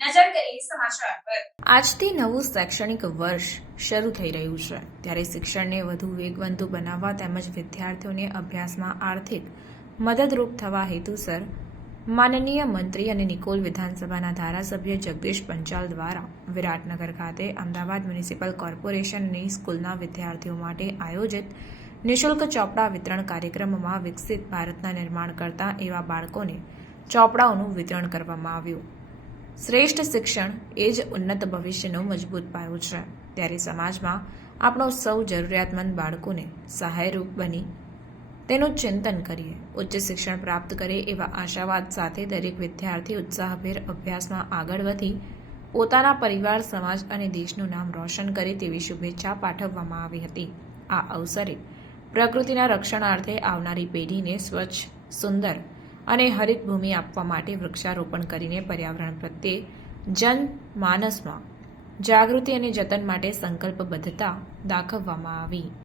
નજર કરીએ સમાચાર પર। આજથી નવું શૈક્ષણિક વર્ષ શરૂ થઈ રહ્યું છે, ત્યારે શિક્ષણને વધુ વેગવંતુ બનાવવા તેમજ વિદ્યાર્થીઓને અભ્યાસમાં આર્થિક મદદરૂપ થવા હેતુસર માનનીય મંત્રી અને નિકોલ વિધાનસભાના ધારાસભ્ય જગદીશ પંચાલ દ્વારા વિરાટનગર ખાતે અમદાવાદ મ્યુનિસિપલ કોર્પોરેશનની સ્કૂલના વિદ્યાર્થીઓ માટે આયોજિત નિઃશુલ્ક ચોપડા વિતરણ કાર્યક્રમમાં વિકસિત ભારતના નિર્માણ કરતા એવા બાળકોને ચોપડાઓનું વિતરણ કરવામાં આવ્યું। શ્રેષ્ઠ શિક્ષણ એ જ ઉન્નત ભવિષ્યનો મજબૂત પાયો છે, ત્યારે સમાજમાં આપણો સૌ જરૂરિયાતમંદ બાળકોને સહાયરૂપ બની તેનું ચિંતન કરીએ, ઉચ્ચ શિક્ષણ પ્રાપ્ત કરે એવા આશાવાદ સાથે દરેક વિદ્યાર્થી ઉત્સાહભેર અભ્યાસમાં આગળ વધી પોતાના પરિવાર, સમાજ અને દેશનું નામ રોશન કરે તેવી શુભેચ્છા પાઠવવામાં આવી હતી। આ અવસરે પ્રકૃતિના રક્ષણાર્થે આવનારી પેઢીને સ્વચ્છ, સુંદર અને હરિત ભૂમિ આપવા માટે વૃક્ષારોપણ કરીને પર્યાવરણ પ્રત્યે જનમાનસમાં જાગૃતિ અને જતન માટે સંકલ્પબદ્ધતા દાખવવામાં આવી।